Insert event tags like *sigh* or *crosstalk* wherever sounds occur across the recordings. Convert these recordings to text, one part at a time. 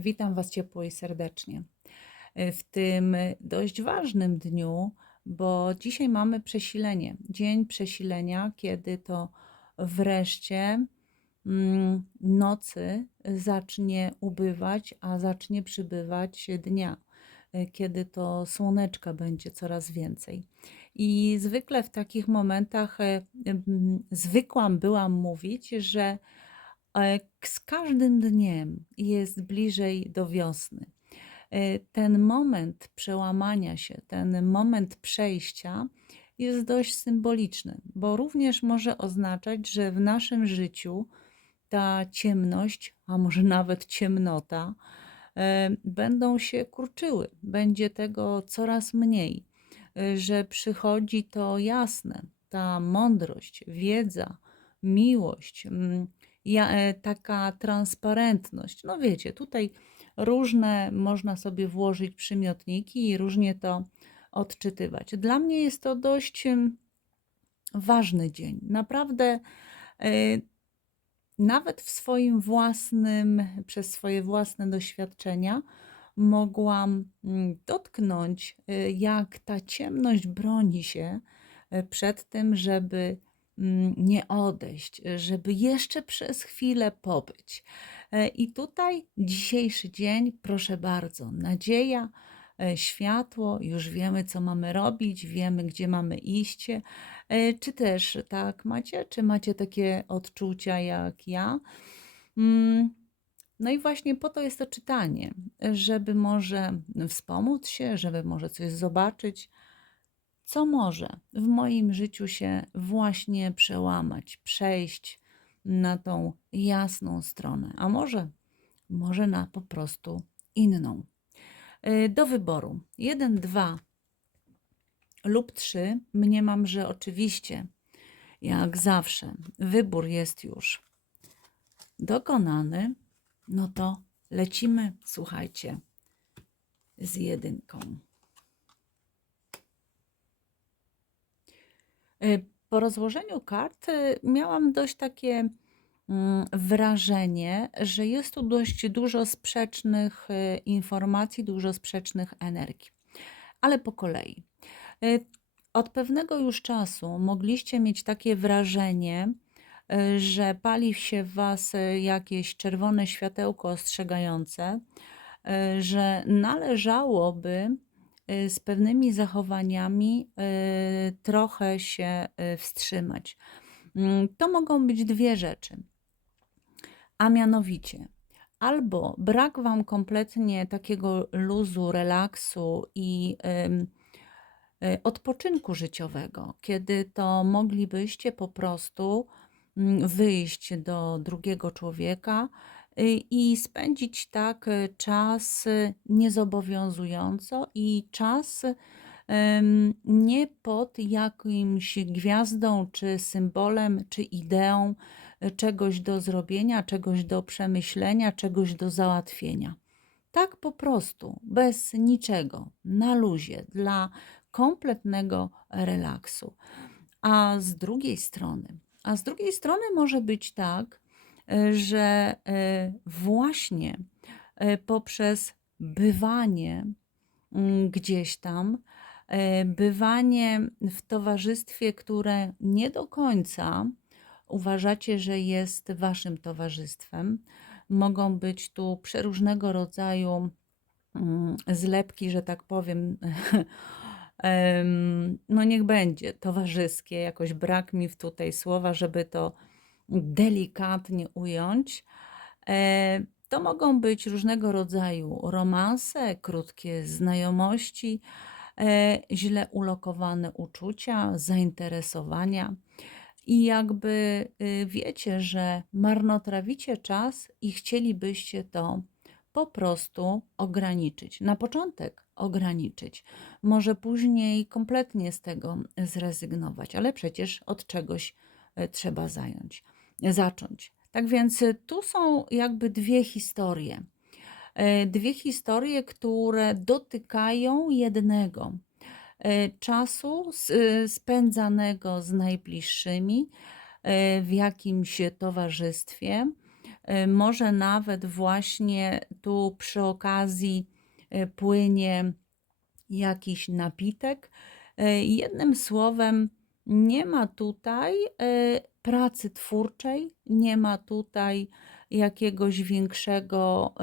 Witam Was ciepło i serdecznie. E, W tym dość ważnym dniu, bo dzisiaj mamy przesilenie. Dzień przesilenia, kiedy to wreszcie mm, nocy zacznie ubywać, a zacznie przybywać dnia, e, kiedy to słoneczka będzie coraz więcej. I zwykle w takich momentach e, mm, zwykłam byłam mówić, że z każdym dniem jest bliżej do wiosny. E, Ten moment przełamania się, ten moment przejścia jest dość symboliczny, bo również może oznaczać, że w naszym życiu ta ciemność, a może nawet ciemnota, e, będą się kurczyły. Będzie tego coraz mniej, e, że przychodzi to jasne, ta mądrość, wiedza, miłość, mm, taka transparentność. No wiecie, tutaj różne można sobie włożyć przymiotniki i różnie to odczytywać. Dla mnie jest to dość ważny dzień. Naprawdę e, nawet w swoim własnym, przez swoje własne doświadczenia mogłam mm, dotknąć, y, jak ta ciemność broni się przed tym, żeby nie odejść, żeby jeszcze przez chwilę pobyć. E, I tutaj dzisiejszy dzień, proszę bardzo, nadzieja, e, światło, już wiemy, co mamy robić, wiemy, gdzie mamy iść. E, Czy też tak macie? Czy macie takie odczucia jak ja? Mm, No i właśnie po to jest to czytanie, żeby może wspomóc się, żeby może coś zobaczyć, co może w moim życiu się właśnie przełamać, przejść na tą jasną stronę, a może, może na po prostu inną. Y, Do wyboru 1, 2 lub 3. Mniemam, że oczywiście, jak zawsze, wybór jest już dokonany. No to lecimy, słuchajcie, z jedynką. Po rozłożeniu kart y, miałam dość takie mm, wrażenie, że jest tu dość dużo sprzecznych y, informacji, dużo sprzecznych energii. Ale po kolei. Y, Od pewnego już czasu mogliście mieć takie wrażenie, y, że pali się w Was y, jakieś czerwone światełko ostrzegające, y, że należałoby y, z pewnymi zachowaniami y, trochę się y, wstrzymać. Mm, To mogą być dwie rzeczy, a mianowicie albo brak Wam kompletnie takiego luzu, relaksu i y, odpoczynku życiowego, kiedy to moglibyście po prostu mm, wyjść do drugiego człowieka y, i spędzić tak y, czas y, niezobowiązująco i czas nie pod jakimś gwiazdą, czy symbolem, czy ideą y, czegoś do zrobienia, czegoś do przemyślenia, czegoś do załatwienia. Tak po prostu, bez niczego, na luzie, dla kompletnego relaksu. A z drugiej strony, a z drugiej strony może być tak, że e, właśnie e, poprzez bywanie mm, gdzieś tam, e, bywanie w towarzystwie, które nie do końca uważacie, że jest waszym towarzystwem, mogą być tu przeróżnego rodzaju mm, zlepki, że tak powiem, *laughs* em, no niech będzie, towarzyskie, jakoś brak mi tutaj słowa, żeby to delikatnie ująć. E, To mogą być różnego rodzaju romanse, krótkie znajomości, e, źle ulokowane uczucia, zainteresowania. I jakby y, wiecie, że marnotrawicie czas i chcielibyście to po prostu ograniczyć. Na początek ograniczyć. Może później kompletnie z tego zrezygnować, ale przecież od czegoś e, trzeba zająć, zacząć. Tak więc y, tu są jakby dwie historie. E, Dwie historie, które dotykają jednego e, czasu y, spędzanego z najbliższymi e, w jakimś towarzystwie, może nawet właśnie tu przy okazji płynie jakiś napitek. Jednym słowem, nie ma tutaj pracy twórczej, nie ma tutaj jakiegoś większego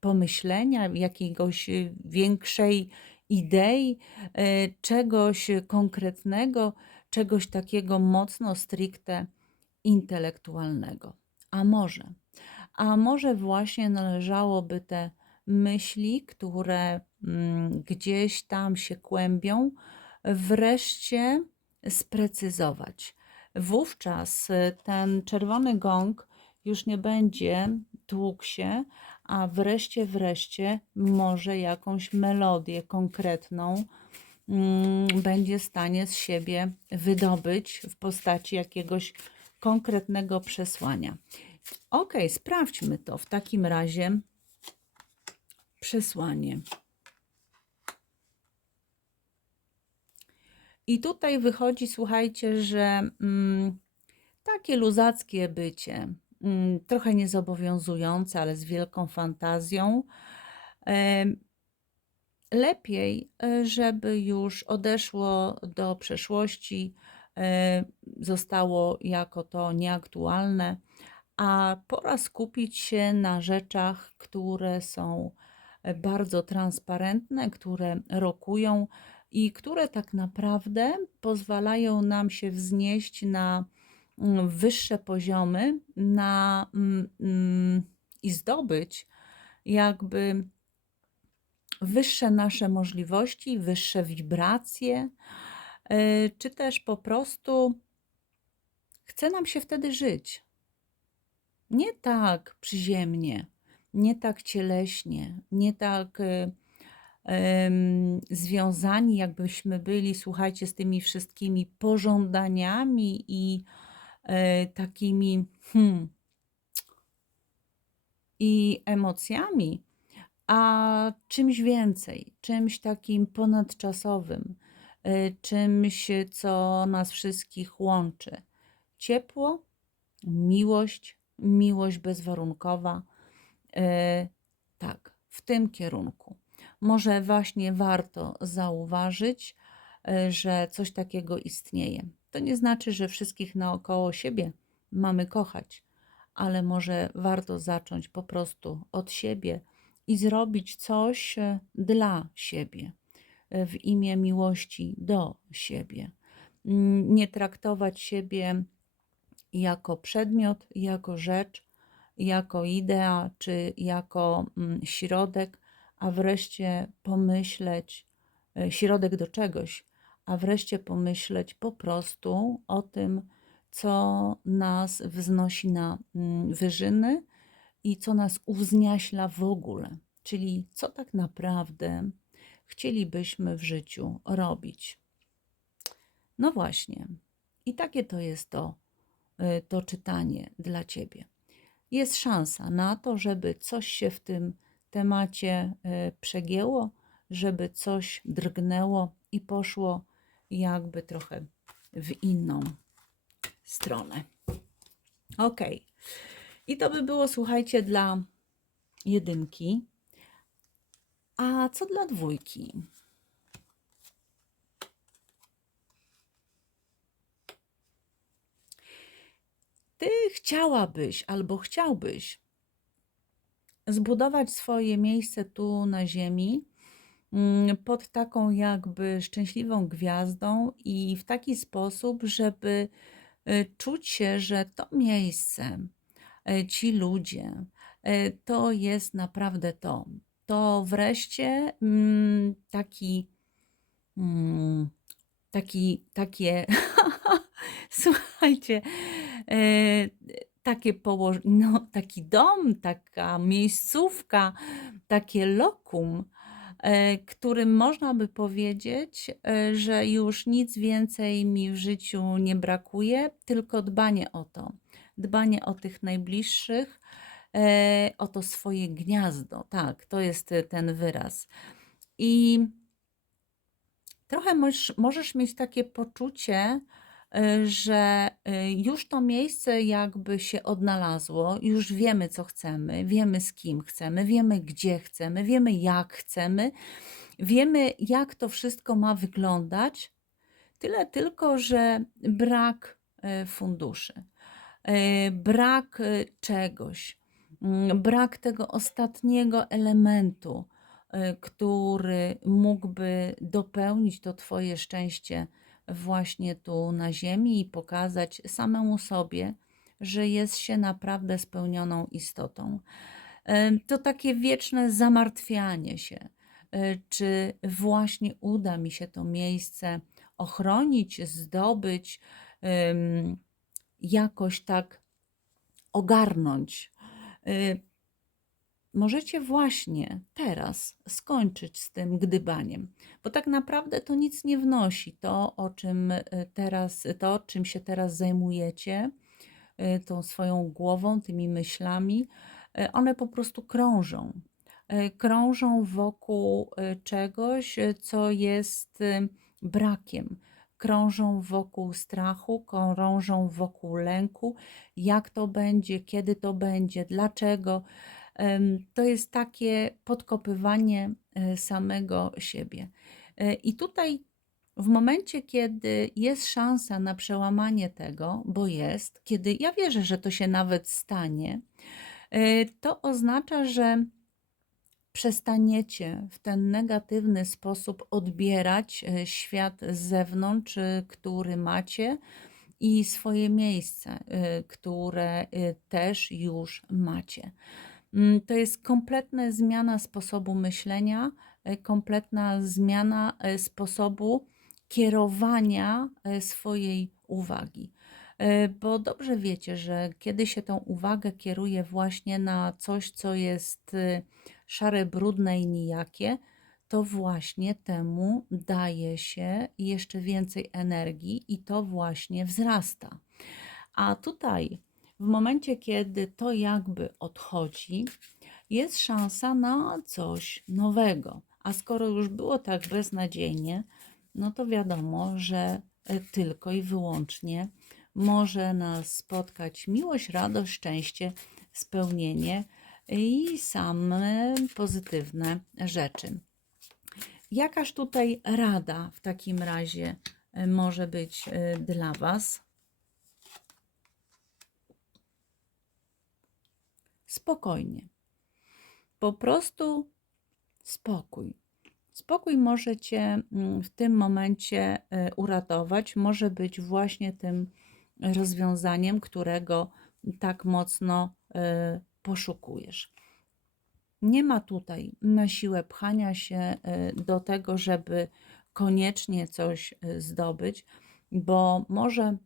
pomyślenia, jakiegoś y, większej idei, y, czegoś konkretnego, czegoś takiego mocno stricte intelektualnego. A może, a może właśnie należałoby te myśli, które mm, gdzieś tam się kłębią, wreszcie sprecyzować. Wówczas y, ten czerwony gong już nie będzie tłukł się, a wreszcie, wreszcie może jakąś melodię konkretną mm, będzie w stanie z siebie wydobyć w postaci jakiegoś konkretnego przesłania. Ok, sprawdźmy to w takim razie. Przesłanie. I tutaj wychodzi, słuchajcie, że mm, takie luzackie bycie, mm, trochę niezobowiązujące, ale z wielką fantazją. em, lepiej, e, żeby już odeszło do przeszłości, e, zostało jako to nieaktualne, a pora skupić się na rzeczach, które są e, bardzo transparentne, które rokują i które tak naprawdę pozwalają nam się wznieść na mm, wyższe poziomy na, mm, mm, i zdobyć jakby wyższe nasze możliwości, wyższe wibracje, y, czy też po prostu chce nam się wtedy żyć. Nie tak przyziemnie, nie tak cieleśnie, nie tak y, związani, jakbyśmy byli, słuchajcie, z tymi wszystkimi pożądaniami i e, takimi hmm, i emocjami, a czymś więcej, czymś takim ponadczasowym, e, czymś, co nas wszystkich łączy. Ciepło, miłość, miłość bezwarunkowa. E, tak, w tym kierunku. Może właśnie warto zauważyć, e, że coś takiego istnieje. To nie znaczy, że wszystkich naokoło siebie mamy kochać, ale może warto zacząć po prostu od siebie i zrobić coś e, dla siebie, e, w imię miłości do siebie. Mm, Nie traktować siebie jako przedmiot, jako rzecz, jako idea czy jako mm, środek, a wreszcie pomyśleć, e, środek do czegoś, a wreszcie pomyśleć po prostu o tym, co nas wznosi na mm, wyżyny i co nas uwzniaśla w ogóle, czyli co tak naprawdę chcielibyśmy w życiu robić. No właśnie, i takie to jest to, y, to czytanie dla Ciebie. Jest szansa na to, żeby coś się w tym temacie y, przegięło, żeby coś drgnęło i poszło jakby trochę w inną stronę. Ok. I to by było, słuchajcie, dla jedynki. A co dla dwójki? Ty chciałabyś albo chciałbyś zbudować swoje miejsce tu na Ziemi mm, pod taką jakby szczęśliwą gwiazdą i w taki sposób, żeby y, czuć się, że to miejsce, y, ci ludzie, y, to jest naprawdę to. To wreszcie mm, taki, mm, taki, takie, *laughs* słuchajcie, e, takie położ... *laughs* no, taki dom, taka miejscówka, takie lokum, e, którym można by powiedzieć, e, że już nic więcej mi w życiu nie brakuje, tylko dbanie o to. Dbanie o tych najbliższych, e, o to swoje gniazdo. Tak, to jest ten wyraz. I trochę możesz, możesz mieć takie poczucie, że y, już to miejsce jakby się odnalazło, już wiemy, co chcemy, wiemy, z kim chcemy, wiemy, gdzie chcemy, wiemy, jak chcemy, wiemy, jak to wszystko ma wyglądać. Tyle tylko, że brak y, funduszy, y, brak y, czegoś, mm, brak tego ostatniego elementu, y, który mógłby dopełnić to Twoje szczęście właśnie tu na Ziemi i pokazać samemu sobie, że jest się naprawdę spełnioną istotą. To takie wieczne zamartwianie się, y, czy właśnie uda mi się to miejsce ochronić, zdobyć, jakoś tak ogarnąć. Możecie właśnie teraz skończyć z tym gdybaniem, bo tak naprawdę to nic nie wnosi. To, o czym y, teraz, to, czym się teraz zajmujecie, y, tą swoją głową, tymi myślami, y, one po prostu krążą. Krążą wokół czegoś, co jest brakiem. Krążą wokół strachu, krążą wokół lęku, jak to będzie, kiedy to będzie, dlaczego. To jest takie podkopywanie e, samego siebie. E, I tutaj, w momencie, kiedy jest szansa na przełamanie tego, bo jest, kiedy ja wierzę, że to się nawet stanie, e, to oznacza, że przestaniecie w ten negatywny sposób odbierać świat z zewnątrz, który macie i swoje miejsce, które też już macie. Mm, To jest kompletna zmiana sposobu myślenia, e, kompletna zmiana e, sposobu kierowania e, swojej uwagi. Bo dobrze wiecie, że kiedy się tą uwagę kieruje właśnie na coś, co jest szare, brudne i nijakie, to właśnie temu daje się jeszcze więcej energii i to właśnie wzrasta. A tutaj, w momencie, kiedy to jakby odchodzi, jest szansa na coś nowego. A skoro już było tak beznadziejnie, no to wiadomo, że e, tylko i wyłącznie może nas spotkać miłość, radość, szczęście, spełnienie i same pozytywne rzeczy. Jakaż tutaj rada w takim razie e, może być e, dla Was? Spokojnie. Po prostu spokój. Spokój może Cię mm, w tym momencie e, uratować, może być właśnie tym rozwiązaniem, którego tak mocno e, poszukujesz. Nie ma tutaj na siłę pchania się e, do tego, żeby koniecznie coś zdobyć, bo może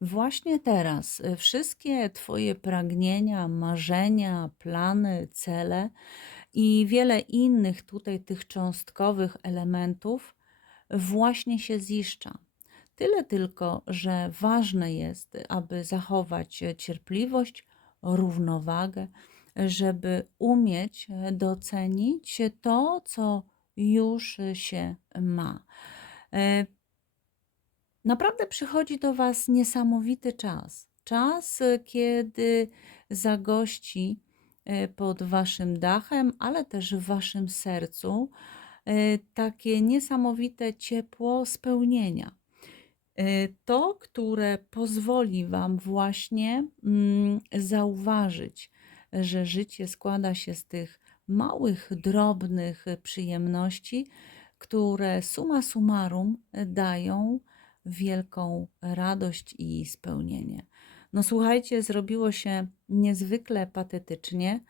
właśnie teraz e, wszystkie Twoje pragnienia, marzenia, plany, cele i wiele innych tutaj tych cząstkowych elementów właśnie się ziszcza. Tyle tylko, że ważne jest, aby zachować cierpliwość, równowagę, żeby umieć docenić to, co już się ma. Naprawdę przychodzi do Was niesamowity czas. Czas, e, kiedy zagości e, pod Waszym dachem, ale też w Waszym sercu e, takie niesamowite ciepło spełnienia. To, które pozwoli Wam właśnie mm, zauważyć, że życie składa się z tych małych, drobnych przyjemności, które summa summarum dają wielką radość i spełnienie. No słuchajcie, zrobiło się niezwykle patetycznie,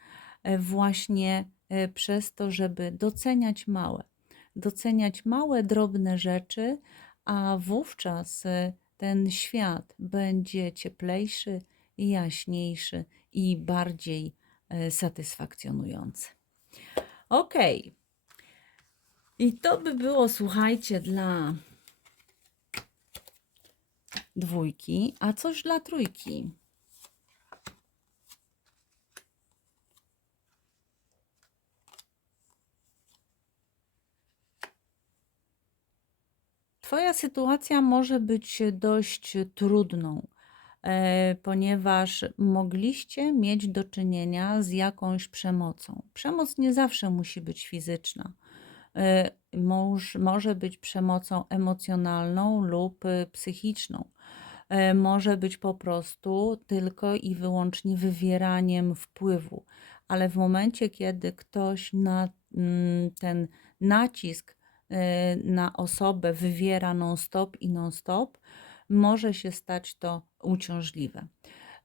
e, właśnie e, przez to, żeby doceniać małe, doceniać małe, drobne rzeczy, a wówczas e, ten świat będzie cieplejszy, jaśniejszy i bardziej satysfakcjonujący. Ok. I to by było, słuchajcie, dla dwójki, a coś dla trójki. Twoja sytuacja może być dość trudną, e, ponieważ mogliście mieć do czynienia z jakąś przemocą. Przemoc nie zawsze musi być fizyczna. Mąż może być przemocą emocjonalną lub y, psychiczną. E, Może być po prostu tylko i wyłącznie wywieraniem wpływu, ale w momencie, kiedy ktoś na mm, ten nacisk e, na osobę wywiera non-stop i non-stop, może się stać to uciążliwe.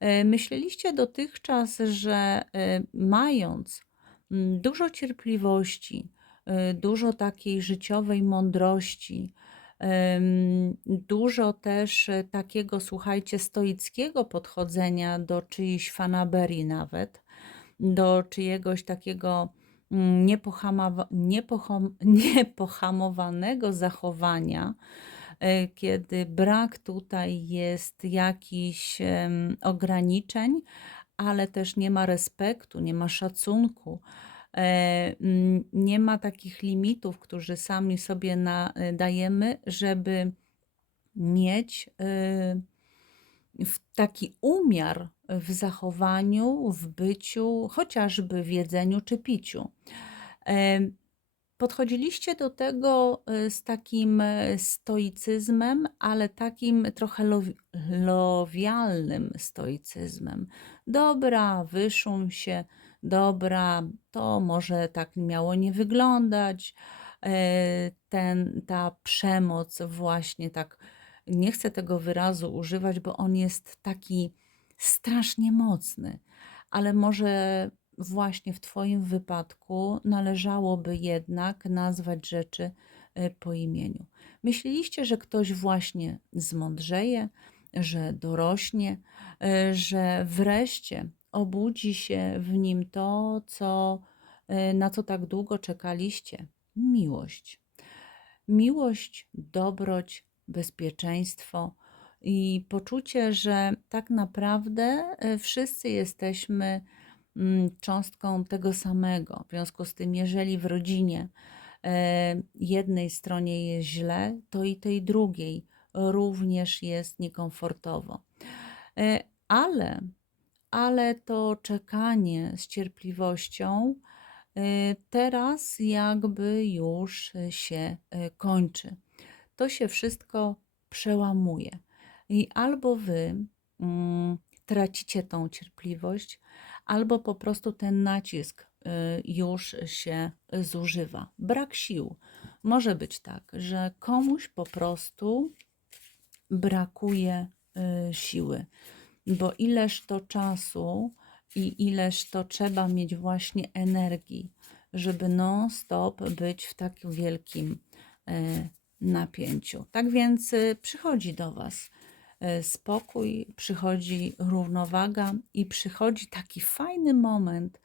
E, Myśleliście dotychczas, że e, mając mm, dużo cierpliwości, dużo takiej życiowej mądrości, dużo też e, takiego, słuchajcie, stoickiego podchodzenia do czyjejś fanaberii nawet, do czyjegoś takiego mm, *laughs* niepohamowanego zachowania, e, kiedy brak tutaj jest jakichś ograniczeń, ale też nie ma respektu, nie ma szacunku, nie ma takich limitów, którzy sami sobie na, e, żeby mieć w taki umiar w zachowaniu, w byciu, chociażby w jedzeniu czy piciu. Podchodziliście do tego z takim e, stoicyzmem, ale takim trochę lowi- lowialnym stoicyzmem. Dobra, wyszum się, dobra, to może tak miało nie wyglądać. E, Ten, ta przemoc, właśnie tak, nie chcę tego wyrazu używać, bo on jest taki strasznie mocny, ale może właśnie w Twoim wypadku należałoby jednak nazwać rzeczy e, po imieniu. Myśleliście, że ktoś właśnie zmądrzeje, że dorośnie, e, że wreszcie obudzi się w nim to, co, e, na co tak długo czekaliście miłość. Miłość, dobroć, bezpieczeństwo i poczucie, że tak naprawdę e, wszyscy jesteśmy mm, cząstką tego samego. W związku z tym, jeżeli w rodzinie e, jednej stronie jest źle, to i tej drugiej również jest niekomfortowo. Ale, ale to czekanie z cierpliwością e, teraz jakby już się e, kończy. To się wszystko przełamuje. I albo wy mm, tracicie tą cierpliwość, albo po prostu ten nacisk y, już się zużywa. Brak sił. Może być tak, że komuś po prostu brakuje y, siły, bo ileż to czasu i ileż to trzeba mieć właśnie energii, żeby non-stop być w tak wielkim y, napięciu. Tak więc y, przychodzi do Was y, spokój, przychodzi równowaga i przychodzi taki fajny moment,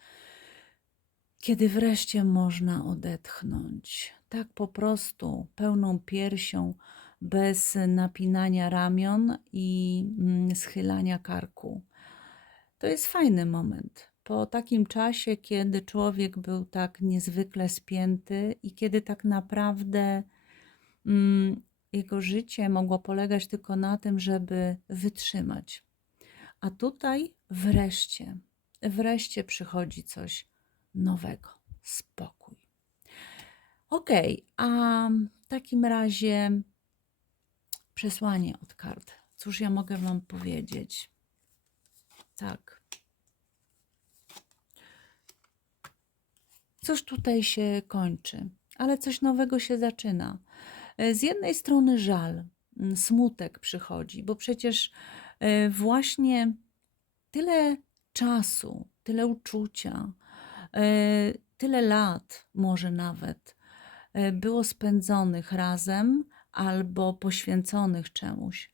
kiedy wreszcie można odetchnąć. Tak po prostu, pełną piersią, bez napinania ramion i mm, schylania karku. To jest fajny moment. Po takim czasie, kiedy człowiek był tak niezwykle spięty i kiedy tak naprawdę mm, jego życie mogło polegać tylko na tym, żeby wytrzymać. A tutaj wreszcie, wreszcie przychodzi coś nowego spokój. Okej, a w takim razie przesłanie od kart. Cóż ja mogę Wam powiedzieć? Tak. Coś tutaj się kończy, ale coś nowego się zaczyna. E, Z jednej strony żal, mm, smutek przychodzi, bo przecież e, właśnie tyle czasu, tyle uczucia, e, tyle lat, może nawet, było spędzonych razem albo poświęconych czemuś,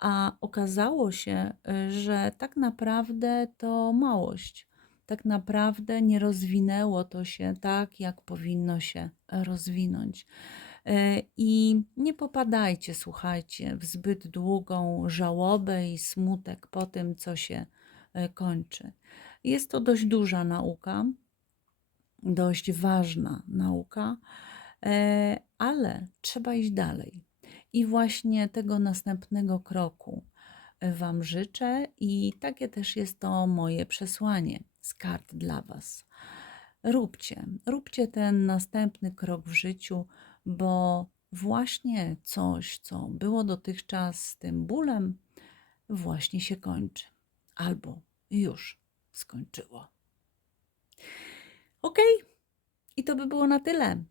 a okazało się, e, że tak naprawdę to małość. Tak naprawdę nie rozwinęło to się tak, jak powinno się rozwinąć. E, I nie popadajcie, słuchajcie, w zbyt długą żałobę i smutek po tym, co się e, kończy. Jest to dość duża nauka, dość ważna nauka, ale trzeba iść dalej. I właśnie tego następnego kroku Wam życzę, i takie też jest to moje przesłanie z kart dla Was. Róbcie, róbcie ten następny krok w życiu, bo właśnie coś, co było dotychczas z tym bólem, właśnie się kończy albo już skończyło. Ok, i to by było na tyle.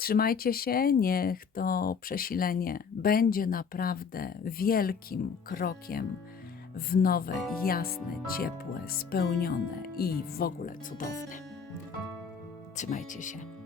Trzymajcie się, niech to przesilenie będzie naprawdę wielkim krokiem w nowe, jasne, ciepłe, spełnione i w ogóle cudowne. Trzymajcie się.